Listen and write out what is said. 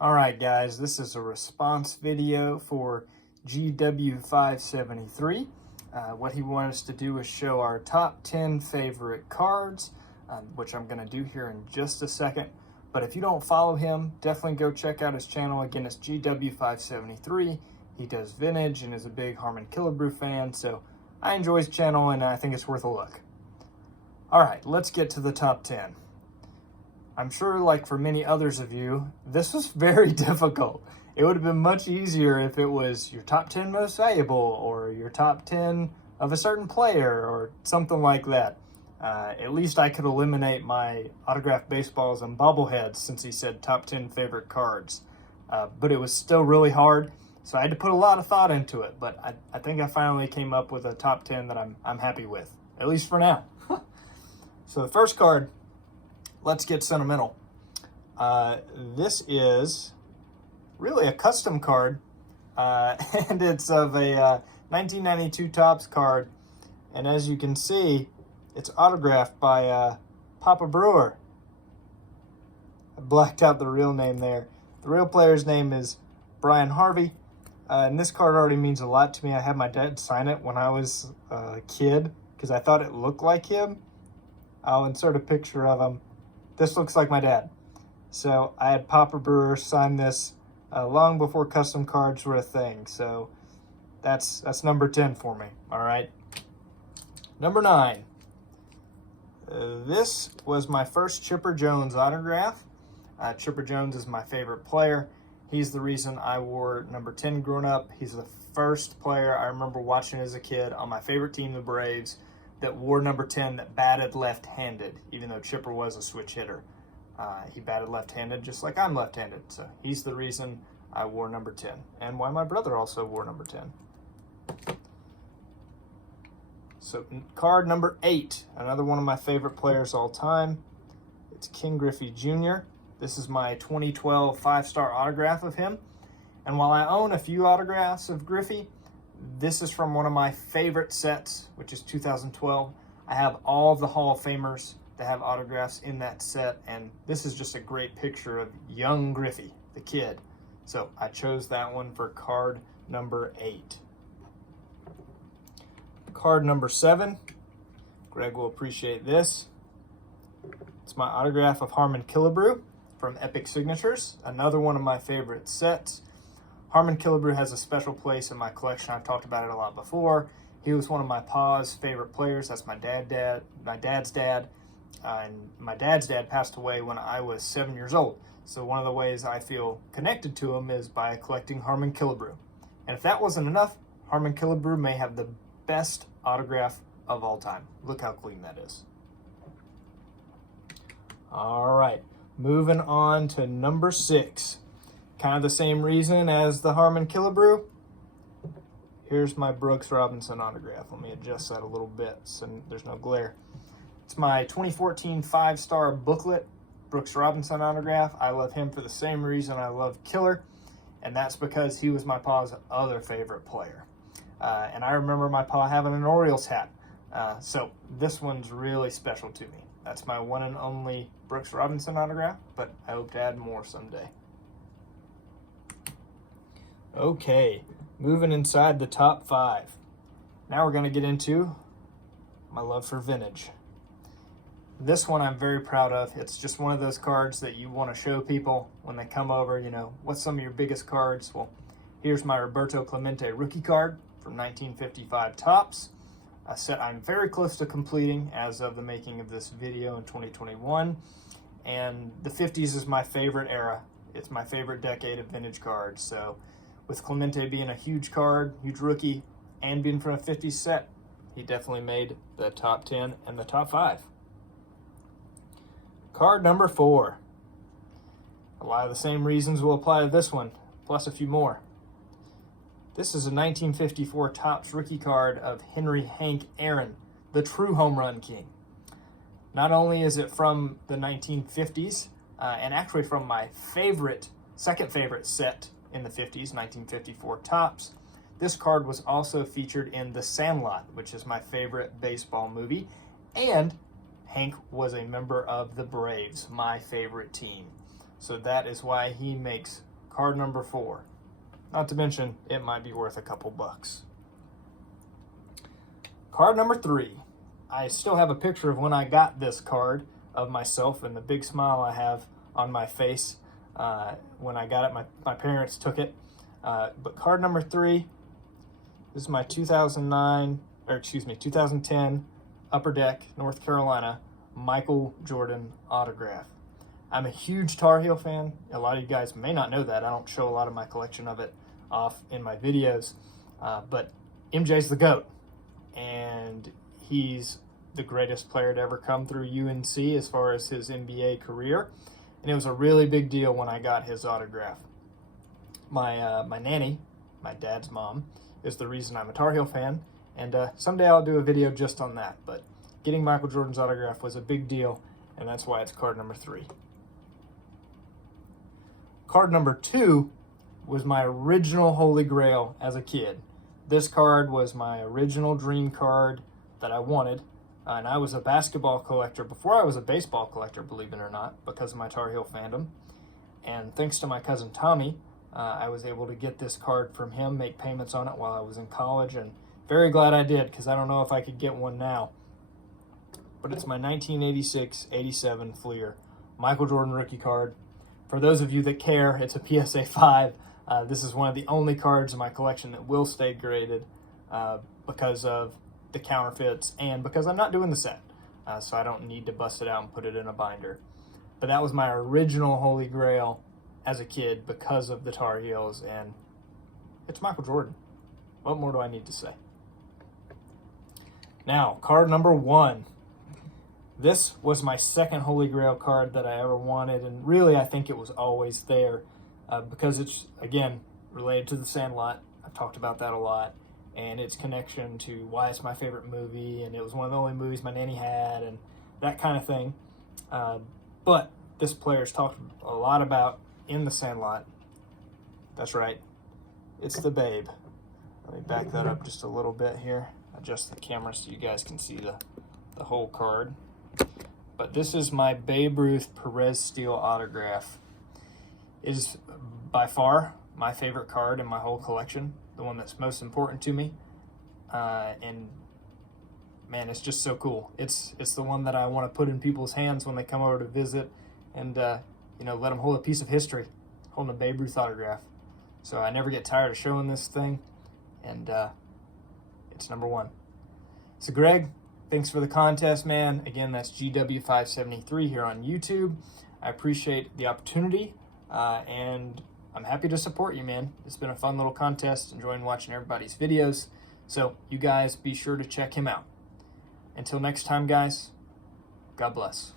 Alright guys, this is a response video for GW573. What he wanted us to do is show our top 10 favorite cards, which I'm going to do here in just a second. But if you don't follow him, definitely go check out his channel. Again, it's GW573. He does vintage and is a big Harmon Killebrew fan, so I enjoy his channel and I think it's worth a look. Alright, let's get to the top 10. I'm sure, like for many others of you, this was very difficult. It would have been much easier if it was your top 10 most valuable or your top 10 of a certain player or something like that. At least I could eliminate my autographed baseballs and bobbleheads since he said top 10 favorite cards. But it was still really hard, so I had to put a lot of thought into it. But I think I finally came up with a top 10 that I'm happy with, at least for now. So the first card, let's get sentimental. This is really a custom card, and it's of a 1992 Topps card. And as you can see, it's autographed by Papa Brewer. I blacked out the real name there. The real player's name is Brian Harvey. And this card already means a lot to me. I had my dad sign it when I was a kid because I thought it looked like him. I'll insert a picture of him. This looks like my dad. So I had Papa Brewer sign this long before custom cards were a thing. So that's number 10 for me. All right. Number 9. This was my first Chipper Jones autograph. Chipper Jones is my favorite player. He's the reason I wore number 10 growing up. He's the first player I remember watching as a kid on my favorite team, the Braves, that wore number 10 that batted left-handed, even though Chipper was a switch hitter. He batted left-handed just like I'm left-handed. So he's the reason I wore number 10 and why my brother also wore number 10. So card number 8, another one of my favorite players all time. It's King Griffin Jr. This is my 2012 5-star autograph of him. And while I own a few autographs of Griffey, this is from one of my favorite sets, which is 2012. I have all of the Hall of Famers that have autographs in that set, and this is just a great picture of young Griffey, the kid. So I chose that one for card number 8. Card number 7, Greg will appreciate this. It's my autograph of Harmon Killebrew from Epic Signatures, another one of my favorite sets. Harmon Killebrew has a special place in my collection. I've talked about it a lot before. He was one of my pa's favorite players. That's my dad's dad. And my dad's dad passed away when I was 7 years old. So one of the ways I feel connected to him is by collecting Harmon Killebrew. And if that wasn't enough, Harmon Killebrew may have the best autograph of all time. Look how clean that is. All right, moving on to number 6. Kind of the same reason as the Harmon Killebrew. Here's my Brooks Robinson autograph. Let me adjust that a little bit so there's no glare. It's my 2014 5-star booklet, Brooks Robinson autograph. I love him for the same reason I love Killer, and that's because he was my pa's other favorite player. And I remember my pa having an Orioles hat. So this one's really special to me. That's my one and only Brooks Robinson autograph, but I hope to add more someday. Okay, moving inside the top 5. Now we're going to get into my love for vintage. This one I'm very proud of. It's just one of those cards that you want to show people when they come over, you know, what's some of your biggest cards? Well, here's my Roberto Clemente rookie card from 1955 Topps, a set I'm very close to completing as of the making of this video in 2021. And the 50s is my favorite era. It's my favorite decade of vintage cards. So with Clemente being a huge card, huge rookie, and being from a 50s set, he definitely made the top 10 and the top 5. Card number 4. A lot of the same reasons will apply to this one, plus a few more. This is a 1954 Topps rookie card of Henry Hank Aaron, the true home run king. Not only is it from the 1950s, and actually from my second favorite set in the 50s, 1954 Topps, this card was also featured in The Sandlot, which is my favorite baseball movie, and Hank was a member of the Braves, my favorite team. So that is why he makes card number 4. Not to mention, it might be worth a couple bucks. Card number 3. I still have a picture of when I got this card of myself and the big smile I have on my face when I got it. My parents took it. But card number 3, this is my 2010 Upper Deck, North Carolina, Michael Jordan autograph. I'm a huge Tar Heel fan. A lot of you guys may not know that. I don't show a lot of my collection of it off in my videos. But MJ's the GOAT. And he's the greatest player to ever come through UNC as far as his NBA career. And it was a really big deal when I got his autograph. My nanny, my dad's mom, is the reason I'm a Tar Heel fan. And someday I'll do a video just on that. But getting Michael Jordan's autograph was a big deal, and that's why it's card number 3. Card number 2 was my original Holy Grail as a kid. This card was my original dream card that I wanted. And I was a basketball collector before I was a baseball collector, believe it or not, because of my Tar Heel fandom. And thanks to my cousin Tommy, I was able to get this card from him, make payments on it while I was in college, and very glad I did, because I don't know if I could get one now. But it's my 1986-87 Fleer Michael Jordan rookie card. For those of you that care, it's a PSA 5. This is one of the only cards in my collection that will stay graded because of the counterfeits and because I'm not doing the set. So I don't need to bust it out and put it in a binder. But that was my original Holy Grail as a kid because of the Tar Heels, and it's Michael Jordan. What more do I need to say? Now, card number 1. This was my second Holy Grail card that I ever wanted, and really I think it was always there because it's, again, related to The Sandlot. I've talked about that a lot, and its connection to why it's my favorite movie, and it was one of the only movies my nanny had, and that kind of thing. But this player's talked a lot about in The Sandlot. That's right. It's the Babe. Let me back that up just a little bit here. Adjust the camera so you guys can see the whole card. But this is my Babe Ruth Perez Steel autograph. It is by far my favorite card in my whole collection, the one that's most important to me. And man, it's just so cool. It's the one that I want to put in people's hands when they come over to visit, and let them hold a piece of history, holding a Babe Ruth autograph. So I never get tired of showing this thing, and it's number 1. So Greg, thanks for the contest, man. Again, that's GW573 here on YouTube. I appreciate the opportunity, and I'm happy to support you, man. It's been a fun little contest, enjoying watching everybody's videos. So you guys be sure to check him out. Until next time, guys, God bless.